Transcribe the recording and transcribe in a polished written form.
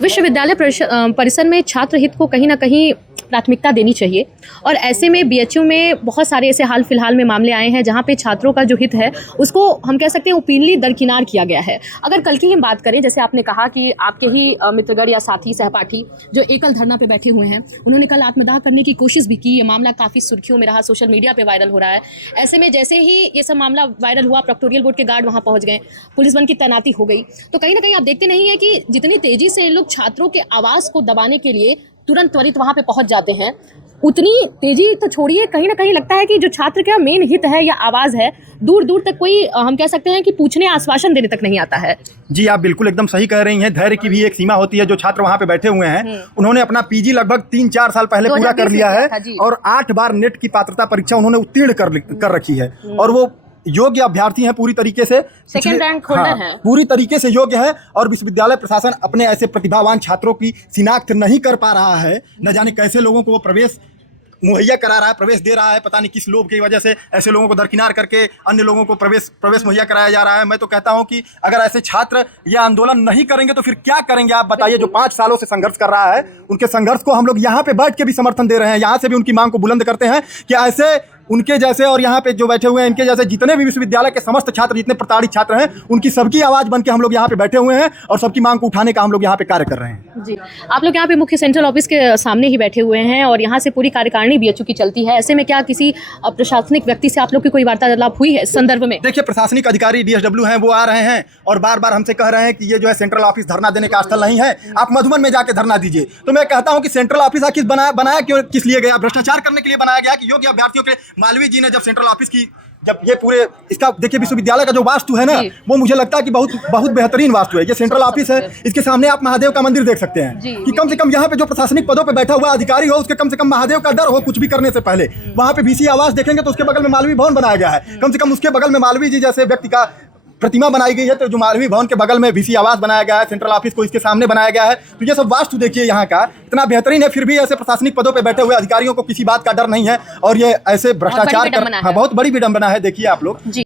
विश्वविद्यालय परिसर में छात्र हित को कहीं ना कहीं प्राथमिकता देनी चाहिए और ऐसे में बीएचयू में बहुत सारे ऐसे हाल फिलहाल में मामले आए हैं जहां पे छात्रों का जो हित है उसको हम कह सकते हैं ओपनली दरकिनार किया गया है। अगर कल की हम बात करें, जैसे आपने कहा कि आपके ही मित्रगण या साथी सहपाठी जो एकल धरना पे बैठे हुए हैं, उन्होंने कल आत्मदाह करने की कोशिश भी की। ये मामला काफ़ी सुर्खियों में रहा, सोशल मीडिया पर वायरल हो रहा है। ऐसे में जैसे ही ये सब मामला वायरल हुआ, प्रोक्टोरियल बोर्ड के गार्ड वहाँ पहुँच गए, पुलिस बल की तैनाती हो गई। तो कहीं ना कहीं आप देखते नहीं है कि जितनी तेजी से लोग छात्रों के आवाज़ को दबाने के लिए तुरंत त्वरित वहाँ पे पहुँच जाते हैं, उतनी तेजी तो छोड़िए, कहीं ना कहीं लगता है कि जो छात्र का मेन हित है या आवाज़ है, दूर दूर तक कोई हम कह सकते हैं कि पूछने आश्वासन देने तक नहीं आता है। जी, आप बिल्कुल एकदम सही कह रही हैं। धैर्य की भी एक सीमा होती है। जो छात्र वहाँ पे बैठे हुए हैं उन्होंने अपना पीजी लगभग 3-4 साल पहले पूरा कर लिया है और 8 बार नेट की पात्रता परीक्षा उन्होंने उत्तीर्ण कर रखी है और वो योग्य अभ्यार्थी हैं पूरी तरीके से, सेकंड रैंक होल्डर है, पूरी तरीके से योग्य है। और विश्वविद्यालय प्रशासन अपने ऐसे प्रतिभावान छात्रों की शिनाख्त नहीं कर पा रहा है। न जाने कैसे लोगों को वो प्रवेश मुहैया करा रहा है, प्रवेश दे रहा है, पता नहीं किस लोभ की वजह से ऐसे लोगों को दरकिनार करके अन्य लोगों को प्रवेश मुहैया कराया जा रहा है। मैं तो कहता हूं कि अगर ऐसे छात्र ये आंदोलन नहीं करेंगे तो फिर क्या करेंगे आप बताइए। जो 5 सालों से संघर्ष कर रहा है, उनके संघर्ष को हम लोग यहाँ पे बैठ के भी समर्थन दे रहे हैं, यहाँ से भी उनकी मांग को बुलंद करते हैं कि ऐसे उनके जैसे और यहाँ पे जो बैठे हुए हैं इनके जैसे जितने भी विश्वविद्यालय के समस्त छात्र, जितने प्रताड़ित छात्र हैं, उनकी सबकी आवाज़ बन के हम लोग यहाँ पे बैठे हुए हैं और सबकी मांग को उठाने का हम लोग यहाँ पे कार्य कर रहे हैं। जी, आप लोग यहाँ पे मुख्य सेंट्रल ऑफिस के सामने ही बैठे हुए हैं और यहाँ से पूरी कार्यकारिणी बीएचयू की चलती है। ऐसे में क्या किसी प्रशासनिक व्यक्ति से आप लोग की कोई वार्तालाप हुई है इस संदर्भ में? देखिए, प्रशासनिक अधिकारी DSW हैं, वो आ रहे हैं और बार बार हमसे कह रहे हैं कि ये जो है सेंट्रल ऑफिस धरना देने का स्थल नहीं है, आप मधुबन में जाके धरना दीजिए। तो मैं कहता हूँ कि सेंट्रल ऑफिस आखिर बनाया क्यों, किस लिए गया? भ्रष्टाचार करने के लिए बनाया गया कि योग्य अभ्यर्थियों के? मालवीय जी ने जब सेंट्रल ऑफिस की ये पूरे इसका देखिए, विश्वविद्यालय का जो वास्तु है ना, वो मुझे लगता है कि बहुत बेहतरीन वास्तु है। ये सेंट्रल ऑफिस है, इसके सामने आप महादेव का मंदिर देख सकते हैं कि कम से कम यहाँ पे जो प्रशासनिक पदों पे बैठा हुआ अधिकारी हो, उसके कम से कम महादेव का डर हो कुछ भी करने से पहले। वहाँ पे VC आवास देखेंगे तो उसके बगल में मालवीय भवन बनाया गया है, कम से कम उसके बगल में मालवीय जी जैसे व्यक्ति का प्रतिमा बनाई गई है। तो जो मालवीय भवन के बगल में VC आवास बनाया गया है, सेंट्रल ऑफिस को इसके सामने बनाया गया है। तो ये सब वास्तु देखिए यहाँ का इतना बेहतरीन है, फिर भी ऐसे प्रशासनिक पदों पे बैठे हुए अधिकारियों को किसी बात का डर नहीं है और ये ऐसे भ्रष्टाचार बहुत बड़ी विडंबना है। देखिए आप लोग।